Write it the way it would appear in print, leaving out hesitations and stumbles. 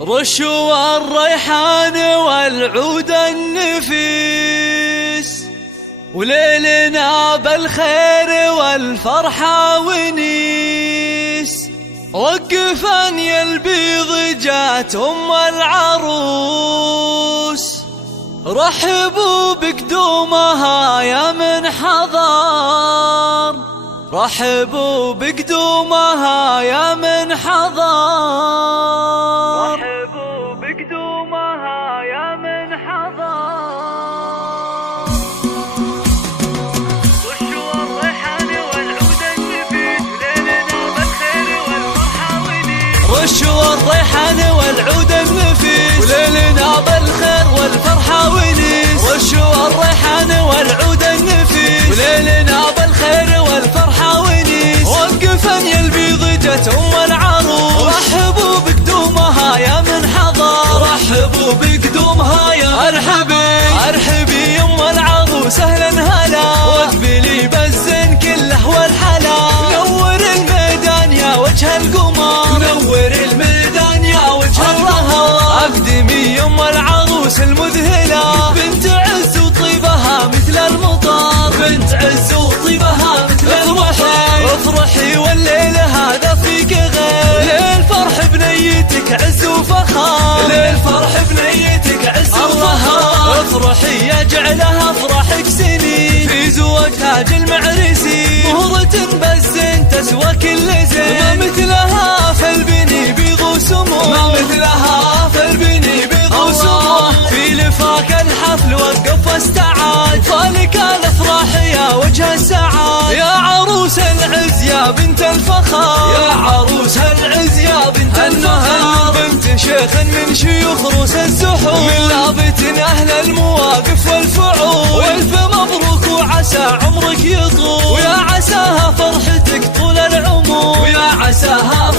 رشوا الريحان والعود النفيس، وليلنا بالخير والفرحة ونيس. وقفان يا البيض جات العروس، رحبوا بقدومها يا من حضر، رحبوا بقدومها يا من حضر، رحبوا بقدومها يا من حضر. رشوا الريحان والعود النفيس، ليلنا بالخير والفرحة ونيس. رشوا الريحان والعود النفيس، وليلنا بالخير والفرحة ونيس. رشوا الريحان والعود النفيس، وليلنا بالخير والفرحة ونيس. وقفا يا البيض جت العروس، رحبوا بقدومها يا من حضر، رحبوا بقدومها يا ارحبي ارحبي يم العروس اهلا هلا، واقبلي بالزين كله والحلا. نور الميدان يا وجه القمر، نور الميدان يا وجه القمر. اقدمي يم العروس المذهله، بنت عز وطيبها مثل المطر، بنت عز وطيبها مثل المطر. افرحي والليل هذا فيك غير، ليل فرح بنيتك عز وفخر، ليل فرح بنيتك عز وفخر. افرحي يجعلها افرحك سنين، في زواج تاج المعرسين. مهرة بالزين تسوى كل زين، ما مثلها في البني بيض سمو، ما مثلها في البني بيض سمو. في لفاك الحفل وقف واستعاد، فالك الافراح يا وجه السعاد. يا عروس العز يا بنت الفخر، يا عروس العز يا بنت الفخر. بنت شيخ من شيوخ روس الزحور، من لابت اهل المواقف والفعول. والف مبروك وعسى عمرك يطول، ويا عساها فرحتك طول العمر، ويا عساها